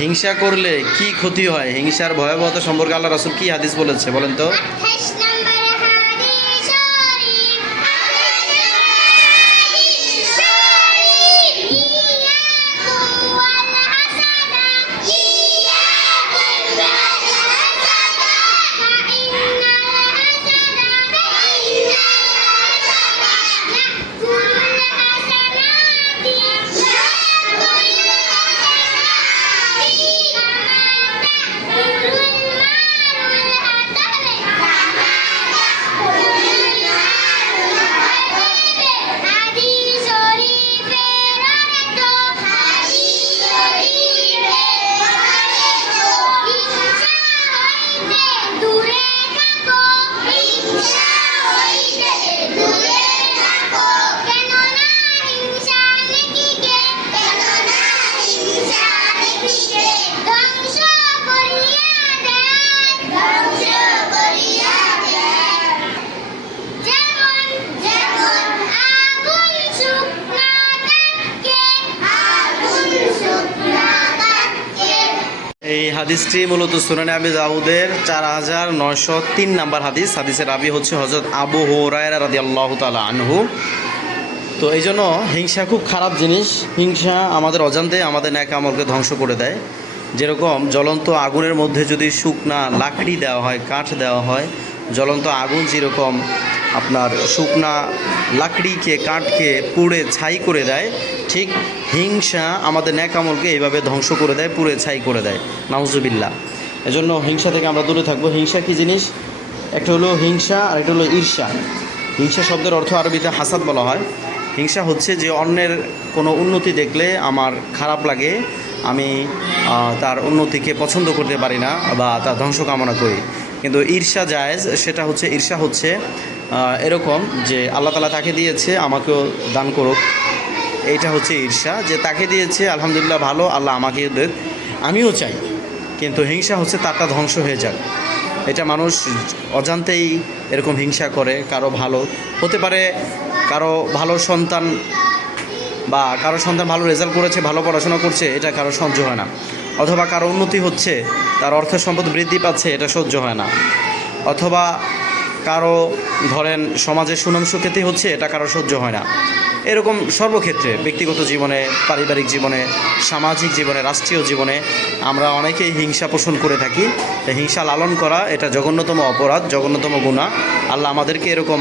হিংসা করলে কি ক্ষতি হয়? হিংসার ভয়াবহতা সম্পর্কে আল্লাহ রাসূল কি হাদিস বলেছে বলেন তো? এই হাদিসটি মূলত সুনানে আবি দাউদের 4903 নাম্বার হাদিস। হাদিসের রাবি হচ্ছে হযরত আবু হুরায়রা রাদিয়াল্লাহু তাআলা আনহু। তো এই জন্য হিংসা খুব খারাপ জিনিস। হিংসা আমাদের অজান্তে আমাদের ন্যাক আমলকে ধ্বংস করে দেয়। যেরকম জ্বলন্ত আগুনের মধ্যে যদি শুকনা লাকড়ি দেওয়া হয়, কাঠ দেওয়া হয়, জ্বলন্ত আগুন যেরকম আপনার শুকনা লাকড়িকে কাঠকে পুড়ে ছাই করে দেয়, ঠিক হিংসা আমাদের ন্যাক আমলকে এইভাবে ধ্বংস করে দেয়, পুড়ে ছাই করে দেয়। নাউজুবিল্লাহ। এজন্য হিংসা থেকে আমরা দূরে থাকবো। হিংসা কী জিনিস? একটা হলো হিংসা আর একটা হলো ঈর্ষা। হিংসা শব্দের অর্থ আরবিতে হাসাদ বলা হয়। হিংসা হচ্ছে যে অন্যের কোনো উন্নতি দেখলে আমার খারাপ লাগে, আমি তার উন্নতিকে পছন্দ করতে পারি না বা তার ধ্বংস কামনা করি। কিন্তু ঈর্ষা জায়েজ। সেটা হচ্ছে ঈর্ষা হচ্ছে এরকম যে আল্লাহ তাআলা তাকে দিয়েছে আমাকেও দান করুক, এইটা হচ্ছে ঈর্ষা। যে তাকে দিয়েছে আলহামদুলিল্লাহ ভালো, আল্লাহ আমাকে দেখ, আমিও চাই। কিন্তু হিংসা হচ্ছে তারটা ধ্বংস হয়ে যাক। এটা মানুষ অজান্তেই এরকম হিংসা করে। কারো ভালো হতে পারে, কারো ভালো সন্তান বা কারো সন্তান ভালো রেজাল্ট করেছে, ভালো পড়াশোনা করছে, এটা কারো সহ্য হয় না। অথবা কারো উন্নতি হচ্ছে, তার অর্থ সম্পদ বৃদ্ধি পাচ্ছে, এটা সহ্য হয় না। অথবা কারো ধরেন সমাজে সুনাম সুখ্যাতি হচ্ছে, এটা কারো সহ্য হয় না। এরকম সর্বক্ষেত্রে, ব্যক্তিগত জীবনে, পারিবারিক জীবনে, সামাজিক জীবনে, রাষ্ট্রীয় জীবনে আমরা অনেকেই হিংসা পোষণ করে থাকি। হিংসা লালন করা এটা জঘন্যতম অপরাধ, জঘন্যতম গুনাহ। আল্লাহ আমাদেরকে এরকম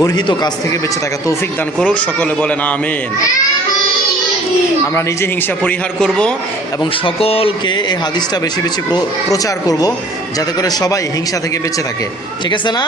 গর্হিত কাজ থেকে বেঁচে থাকা তৌফিক দান করুক। সকলে বলেন আমিন। আমরা নিজে হিংসা পরিহার করব এবং সকলকে এই হাদিসটা বেশি বেশি প্রচার করব, যাতে করে সবাই হিংসা থেকে বেঁচে থাকে। ঠিক আছে না?